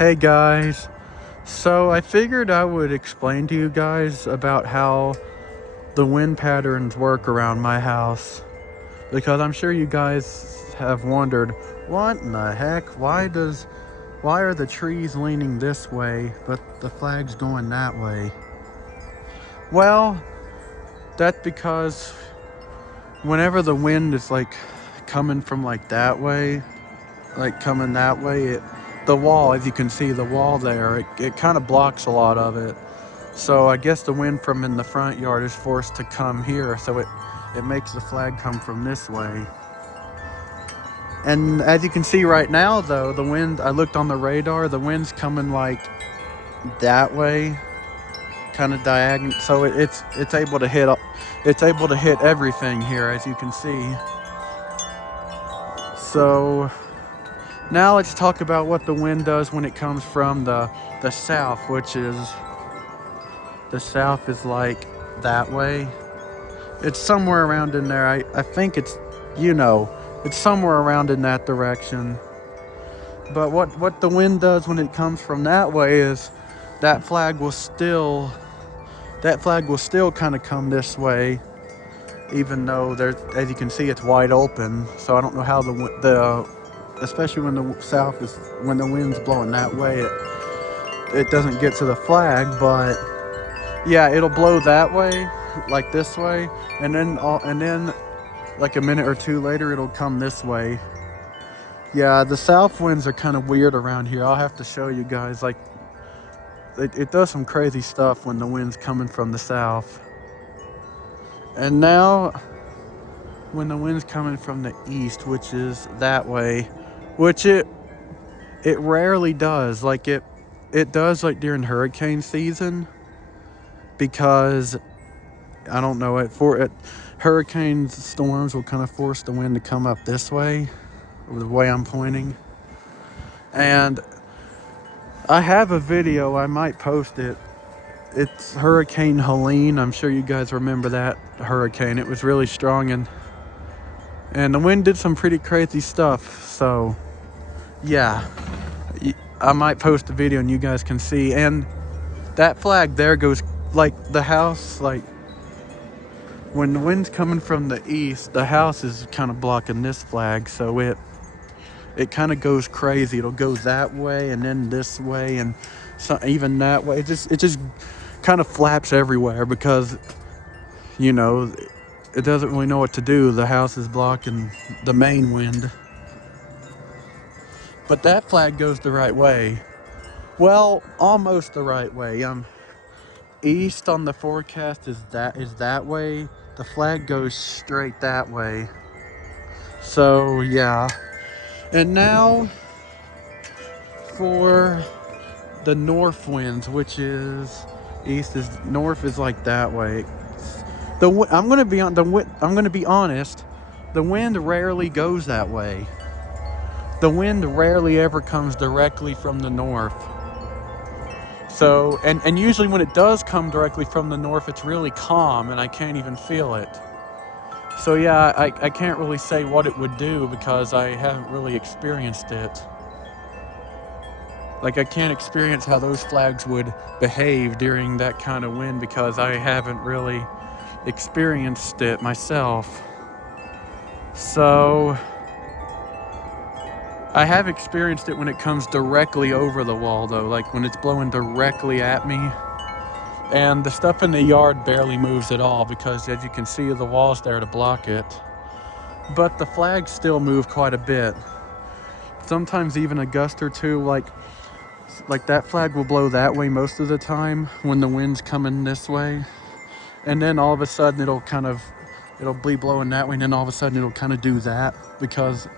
Hey guys, so I figured I would explain to you guys about how the wind patterns work around my house because I'm sure you guys have wondered, what in the heck? Why are the trees leaning this way but the flag's going that way? Well, that's because whenever the wind is like coming from like that way, like coming that way, the wall, as you can see, the wall there, it kind of blocks a lot of it. So I guess the wind from in the front yard is forced to come here, so it makes the flag come from this way. And as you can see right now, though, the wind, I looked on the radar, the wind's coming like that way, kind of diagonal. So it's able to hit everything here, as you can see. So now let's talk about what the wind does when it comes from the south, which is the south is like that way. It's somewhere around in there. I think it's it's somewhere around in that direction. But what the wind does when it comes from that way is that flag will still kind of come this way, even though there, as you can see, it's wide open. So I don't know how the especially when the wind's blowing that way, it doesn't get to the flag. But yeah, it'll blow that way, like this way, and then like a minute or two later it'll come this way. Yeah, the south winds are kind of weird around here. I'll have to show you guys. Like it does some crazy stuff when the wind's coming from the south. And now when the wind's coming from the east, which is that way, which it rarely does. Like it does like during hurricane season, because I don't know, hurricane storms will kind of force the wind to come up this way, the way I'm pointing. And I have a video, I might post it. It's Hurricane Helene. I'm sure you guys remember that hurricane. It was really strong, and the wind did some pretty crazy stuff. So yeah, I might post a video and you guys can see. And that flag there goes like the house, like when the wind's coming from the east, the house is kind of blocking this flag, so it kind of goes crazy. It'll go that way and then this way and even that way. It just kind of flaps everywhere because it doesn't really know what to do. The house is blocking the main wind. But that flag goes the right way. Well, almost the right way. East on the forecast is that way. The flag goes straight that way. So yeah. And now for the north winds, which is north is like that way. I'm gonna be honest. The wind rarely goes that way. The wind rarely ever comes directly from the north. So, and usually when it does come directly from the north, it's really calm and I can't even feel it. So yeah, I can't really say what it would do because I haven't really experienced it. Like I can't experience how those flags would behave during that kind of wind because I haven't really experienced it myself. So I have experienced it when it comes directly over the wall though, like when it's blowing directly at me. And the stuff in the yard barely moves at all because, as you can see, the wall's there to block it. But the flags still move quite a bit. Sometimes even a gust or two, like that flag will blow that way most of the time when the wind's coming this way. And then all of a sudden it'll be blowing that way, and then all of a sudden it'll kind of do that because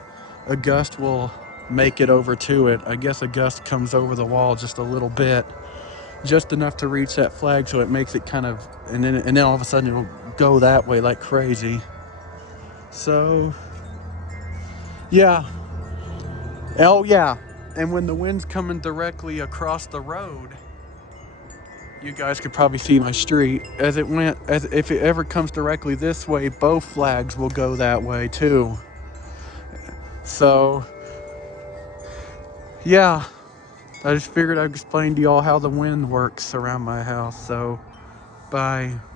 a gust will make it over to it. I guess a gust comes over the wall just a little bit, just enough to reach that flag, so it makes it kind of, and then all of a sudden it'll go that way like crazy. So yeah. Oh yeah. And when the wind's coming directly across the road, you guys could probably see my street. As if it ever comes directly this way, both flags will go that way too. So yeah, I just figured I'd explain to y'all how the wind works around my house. So, bye.